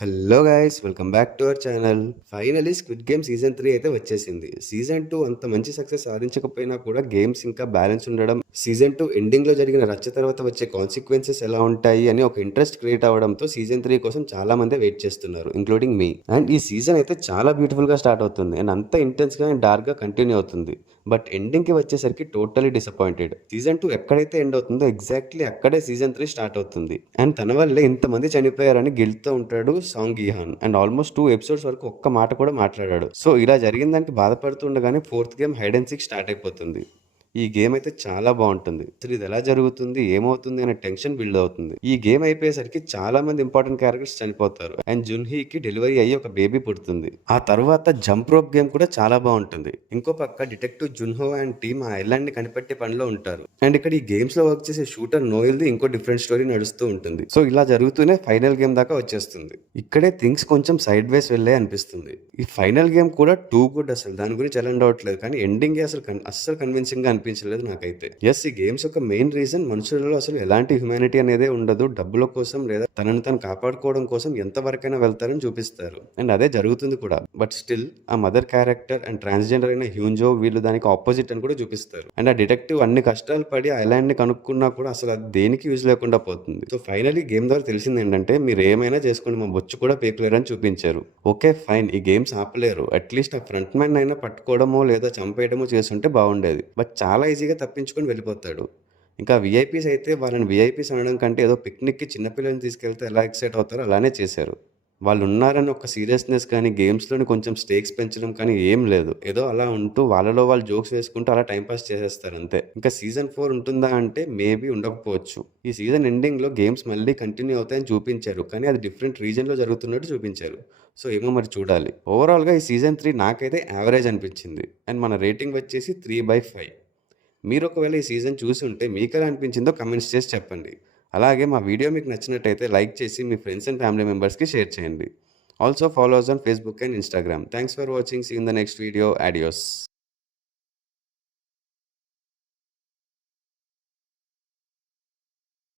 Hello guys, welcome back to our channel. Finally squid game season 3 అయితే వచ్చేసింది. Season 2 అంత మంచి సక్సెస్ సాధించకపోయినా కూడా గేమ్స్ ఇంకా బ్యాలెన్స్ ఉండడం, సీజన్ 2 ఎండింగ్ లో జరిగిన రచ్చ తర్వాత వచ్చే కాన్సిక్వెన్సెస్ ఎలా ఉంటాయి అని ఒక ఇంట్రెస్ట్ క్రియేట్ అవ్వడంతో సీజన్ 3 కోసం చాలా మంది వెయిట్ చేస్తున్నారు, ఇంక్లూడింగ్ మీ. అండ్ ఈ సీజన్ అయితే చాలా బ్యూటిఫుల్ గా స్టార్ట్ అవుతుంది అండ్ అంత ఇంటెన్స్ గా అండ్ డార్క్ గా కంటిన్యూ అవుతుంది. బట్ ఎండింగ్ కి వచ్చేసరికి టోటలీ డిసప్పాయింటెడ్. సీజన్ 2 ఎక్కడైతే ఎండ్ అవుతుందో ఎగ్జాక్ట్లీ అక్కడే సీజన్ 3 స్టార్ట్ అవుతుంది. అండ్ తన వల్లే ఇంతమంది చనిపోయారని గిల్ట్ తో ఉంటాడు సాంగ్ గిహాన్. అండ్ ఆల్మోస్ట్ 2 ఎపిసోడ్స్ వరకు ఒక్క మాట కూడా మాట్లాడాడు. సో ఇలా జరిగిన దానికి బాధపడుతుండగానే fourth game hide and seek start అయిపోతుంది. ఈ గేమ్ అయితే చాలా బాగుంటుంది. అసలు ఇది ఎలా జరుగుతుంది, ఏమవుతుంది అనే టెన్షన్ బిల్డ్ అవుతుంది. ఈ గేమ్ అయిపోయేసరికి చాలా మంది ఇంపార్టెంట్ క్యారెక్టర్స్ చనిపోతారు అండ్ జున్హీకి డెలివరీ అయ్యి ఒక బేబీ పుడుతుంది. ఆ తర్వాత జంప్ రోప్ గేమ్ కూడా చాలా బాగుంటుంది. ఇంకో పక్క డిటెక్టివ్ జున్హో అండ్ టీమ్ ఆ ఐలాండ్ ని కనిపెట్టే పనిలో ఉంటారు. అండ్ ఇక్కడ ఈ గేమ్స్ లో వర్క్ చేసే షూటర్ నోయల్ ది ఇంకో డిఫరెంట్ స్టోరీ నడుస్తూ ఉంటుంది. సో ఇలా జరుగుతూనే ఫైనల్ గేమ్ దాకా వచ్చేస్తుంది. ఇక్కడే థింగ్స్ కొంచెం సైడ్ వేస్ వెళ్ళే అనిపిస్తుంది. ఈ ఫైనల్ గేమ్ కూడా టూ గుడ్. అసలు దాని గురించి ఎలా ఉండవట్లేదు, కానీ ఎండింగ్ అస్సలు కన్విన్సింగ్ గా అనిపించలేదు నాకైతే. ఎస్, ఈ గేమ్స్ యొక్క మెయిన్ రీజన్ మనుషులలో అసలు ఎలాంటి హ్యూమానిటీ అనేదే ఉండదు. డబ్బుల కోసం లేదా తనను తను కాపాడుకోవడం కోసం ఎంత వరకైనా వెళ్తారని చూపిస్తారు అండ్ అదే జరుగుతుంది కూడా. బట్ స్టిల్ ఆ మదర్ క్యారెక్టర్ అండ్ ట్రాన్స్జెండర్ అయిన హ్యూంజో వీళ్ళు దానికి ఆపోజిట్ అని కూడా చూపిస్తారు. అండ్ ఆ డిటెక్టివ్ అన్ని కష్టాలు పడి ఐలాండ్ ని కనుక్కున్నా కూడా అసలు అది దేనికి యూజ్ లేకుండా పోతుంది. సో ఫైనలీ గేమ్ ద్వారా తెలిసింది ఏంటంటే, మీరు ఏమైనా చేసుకోండి, మా బొచ్చు కూడా పేకలేరని చూపించారు. ఓకే ఫైన్, ఈ గేమ్స్ ఆపలేరు. అట్లీస్ట్ ఆ ఫ్రంట్ మ్యాన్ అయినా పట్టుకోవడమో లేదా చంపేయడమో చేస్తుంటే బాగుండేది. బట్ చాలా ఈజీగా తప్పించుకొని వెళ్ళిపోతాడు. ఇంకా వీఐపీస్ అయితే వాళ్ళని వీఐపీస్ అనడం కంటే ఏదో పిక్నిక్కి చిన్నపిల్లల్ని తీసుకెళ్తే ఎలా ఎక్సైట్ అవుతారో అలానే చేశారు. వాళ్ళు ఉన్నారని ఒక సీరియస్నెస్ కానీ గేమ్స్లోని కొంచెం స్టేక్స్ పెంచడం కానీ ఏం లేదు. ఏదో అలా ఉంటూ వాళ్ళలో వాళ్ళు జోక్స్ వేసుకుంటూ అలా టైంపాస్ చేసేస్తారు అంతే. ఇంకా సీజన్ 4 ఉంటుందా అంటే మేబీ ఉండకపోవచ్చు. ఈ సీజన్ ఎండింగ్లో గేమ్స్ మళ్ళీ కంటిన్యూ అవుతాయని చూపించారు, కానీ అది డిఫరెంట్ రీజన్లో జరుగుతున్నట్టు చూపించారు. సో ఏమో మరి చూడాలి. ఓవరాల్గా ఈ సీజన్ 3 నాకైతే యావరేజ్ అనిపించింది అండ్ మన రేటింగ్ వచ్చేసి 3/5. మీరు ఒకవేళ ఈ సీజన్ చూసి ఉంటే మీకు ఎలా అనిపించిందో కమెంట్స్ చేసి చెప్పండి. అలాగే మా వీడియో మీకు నచ్చినట్టయితే లైక్ చేసి మీ ఫ్రెండ్స్ అండ్ ఫ్యామిలీ మెంబర్స్కి షేర్ చేయండి. Also follow us on Facebook and Instagram. Thanks for watching. See in the next video. Audios.